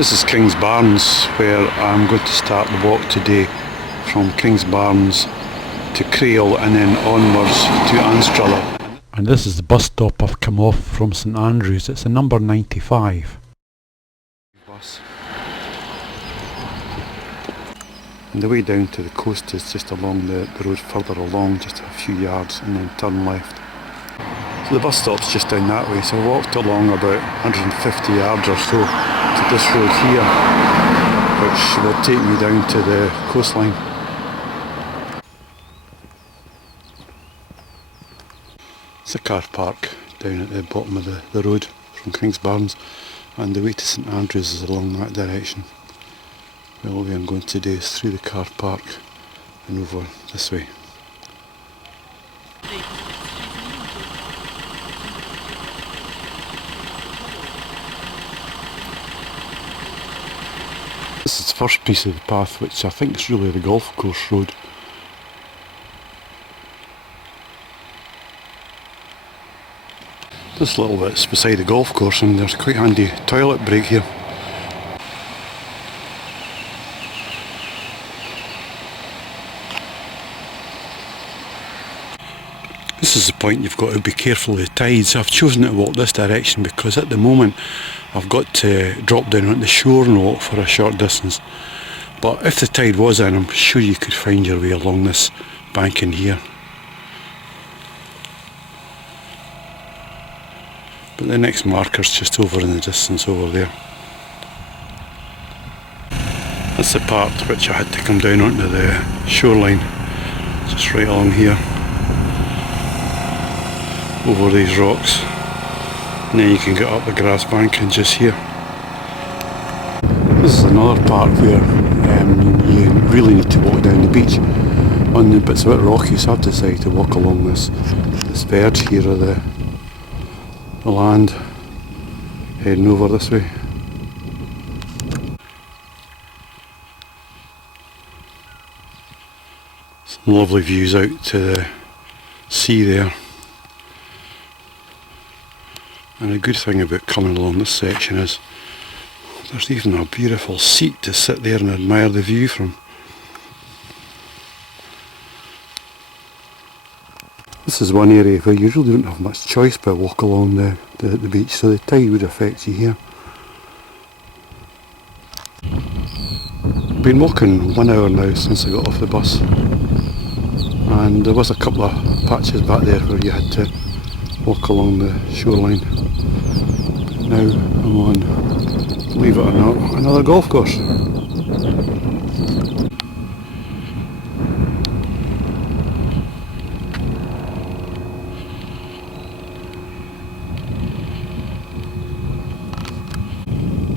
This is Kingsbarns, where I'm going to start the walk today from Kingsbarns to Crail and then onwards to Anstruther. And this is the bus stop I've come off from St Andrews. It's a number 95. Bus. And the way down to the coast is just along the road further along, just a few yards, and then turn left. So the bus stop's just down that way, so I walked along about 150 yards or so to this road here, which will take me down to the coastline. It's a car park down at the bottom of the road from Kingsbarns, and the way to St Andrews is along that direction. Well, the way I'm going to do is through the car park and over this way. This is the first piece of the path, which I think is really the golf course road. This little bit's beside the golf course, and there's a quite handy toilet break here. This is the point you've got to be careful of the tides. I've chosen to walk this direction because at the moment I've got to drop down at the shore and walk for a short distance. But if the tide was in, I'm sure you could find your way along this bank in here. But the next marker's just over in the distance over there. That's the part which I had to come down onto the shoreline, just right along here, over these rocks, and then you can get up the grass bank and just here. This is another part where you really need to walk down the beach. On the bits a bit rocky, so I've decided to walk along this verge here of the land, heading over this way. Some lovely views out to the sea there. And the good thing about coming along this section is there's even a beautiful seat to sit there and admire the view from. This is one area where you really don't have much choice but walk along the beach, so the tide would affect you here. I've been walking 1 hour now since I got off the bus, and there was a couple of patches back there where you had to walk along the shoreline. But now I'm on, believe it or not, another golf course.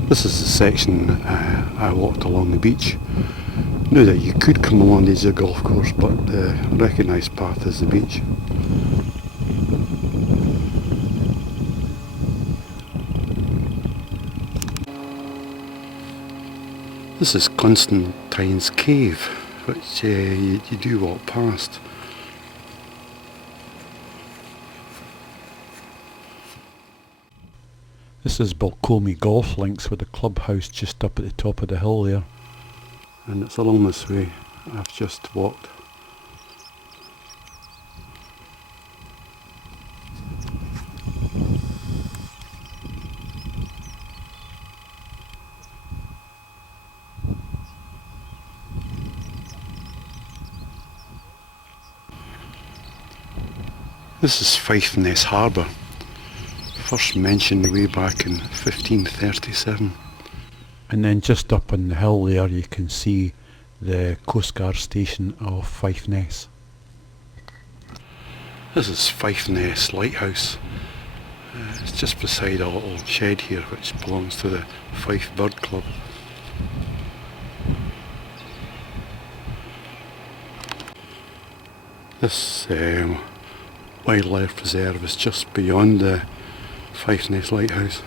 This is the section I walked along the beach. Now that you could come along the edge of the golf course, but the recognised path is the beach. This is Constantine's Cave, which you do walk past. This is Balcomy Golf Links with the clubhouse just up at the top of the hill there. And it's along this way I've just walked. This is Fife Harbour, first mentioned way back in 1537. And then just up on the hill there you can see the coastguard station of Fife. This is Fife Lighthouse. It's just beside a little shed here which belongs to the Fife Bird Club. This wildlife reserve is just beyond the Fife Lighthouse.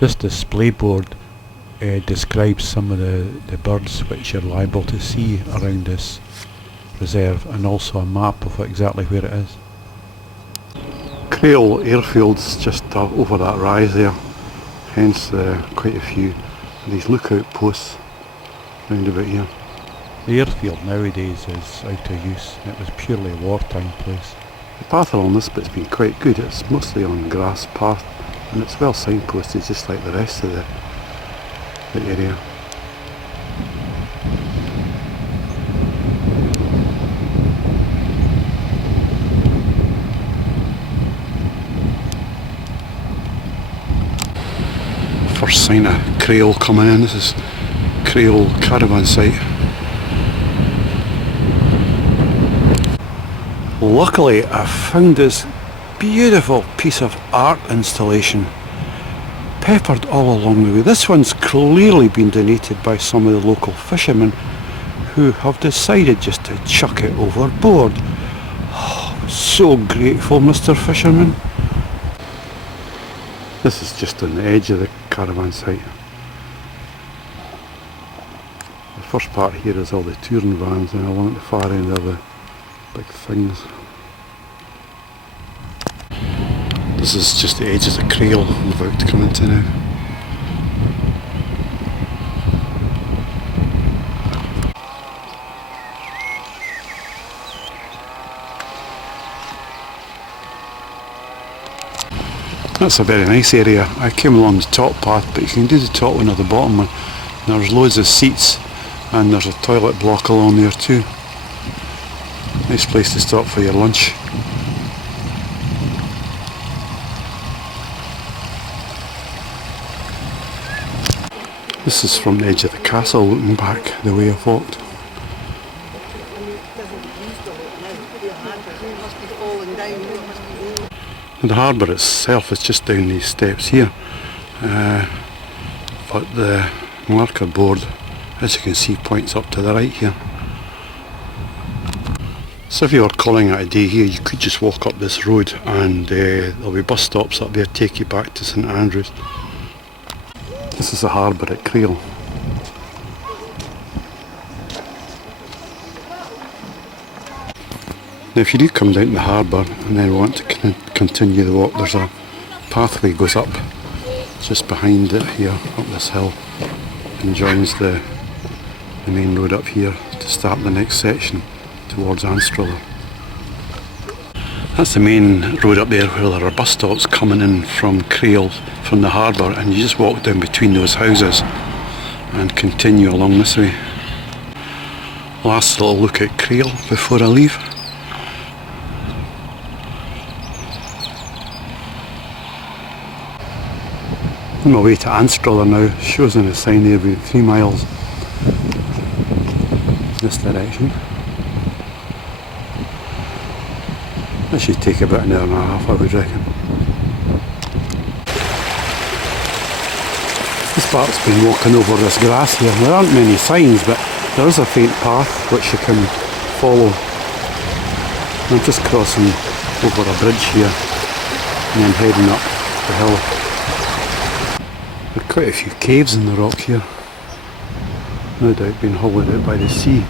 This display board describes some of the birds which you're liable to see around this reserve, and also a map of exactly where it is. Crail airfield's just over that rise there, hence quite a few of these lookout posts round about here. The airfield nowadays is out of use. It was purely a wartime place. The path along this bit's been quite good. It's mostly on grass path and it's well signposted just like the rest of the area. First sign of Crail coming in. This is Crail caravan site. Luckily I found this beautiful piece of art installation peppered all along the way. This one's clearly been donated by some of the local fishermen who have decided just to chuck it overboard. Oh, so grateful, Mr. Fisherman. This is just on the edge of the caravan site. The first part here is all the touring vans and along at the far end are the big things. This is just the edges of Crail I'm about to come into now. That's a very nice area. I came along the top path, but you can do the top one or the bottom one. There's loads of seats and there's a toilet block along there too. Nice place to stop for your lunch. This is from the edge of the castle looking back the way I've walked. And the harbour itself is just down these steps here, but the marker board, as you can see, points up to the right here. So if you were calling it a day here, you could just walk up this road and there'll be bus stops up there take you back to St Andrews. This is the harbour at Crail. Now if you do come down to the harbour and then want to continue the walk, there's a pathway goes up just behind it here, up this hill, and joins the main road up here to start the next section towards Anstruther. That's the main road up there where there are bus stops coming in from Crail from the harbour, and you just walk down between those houses and continue along this way. Last little look at Crail before I leave. On my way to Anstruther now. Shows on the sign there about 3 miles this direction. That should take about an hour and a half, I would reckon. This part's been walking over this grass here. There aren't many signs, but there is a faint path which you can follow. I'm just crossing over a bridge here and then heading up the hill. There are quite a few caves in the rock here, no doubt being hollowed out by the sea.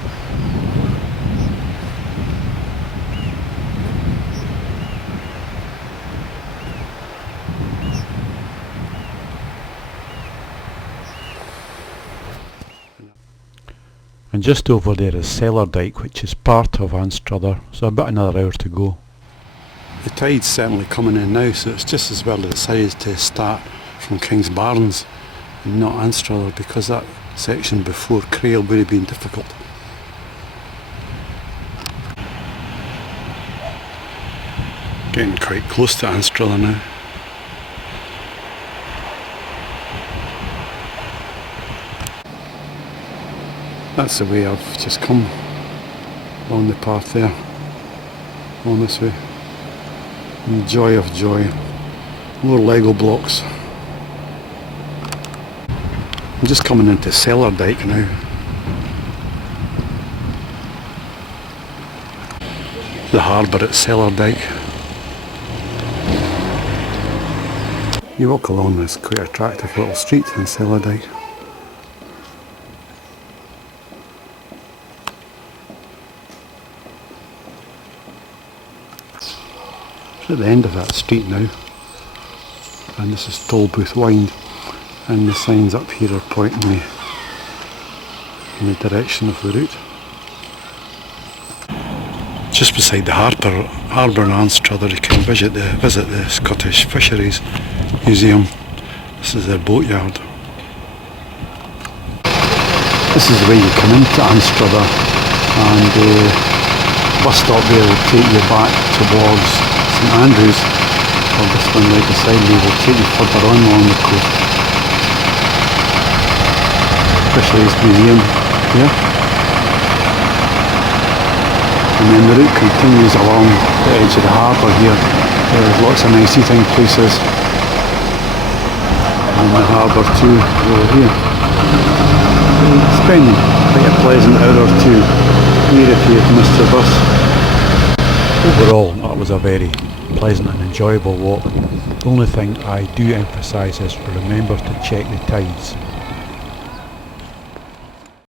And just over there is Cellar Dyke, which is part of Anstruther, so about another hour to go. The tide's certainly coming in now, so it's just as well decided to start from Kingsbarns and not Anstruther, because that section before Crail would have been difficult. Getting quite close to Anstruther now. That's the way I've just come along the path there, along this way. And joy of joy, more Lego blocks. I'm just coming into Cellar Dyke now. The harbour at Cellar Dyke. You walk along this quite attractive little street in Cellar Dyke. We're at the end of that street now, and this is Toll Booth Wind, and the signs up here are pointing me in the direction of the route. Just beside the harbour in Anstruther, you can visit the Scottish Fisheries Museum. This is their boatyard. This is the way you come into Anstruther, and the bus stop there will take you back towards St Andrews, or this one right beside me will take you further on along the coast. Fisheries Museum here. And then the route continues along the edge of the harbour here. There's lots of nice eating places. And the harbour too over here. Spend quite a pleasant hour or two here if you've missed your bus. Overall, that was a very pleasant and enjoyable walk. The only thing I do emphasise is remember to check the tides.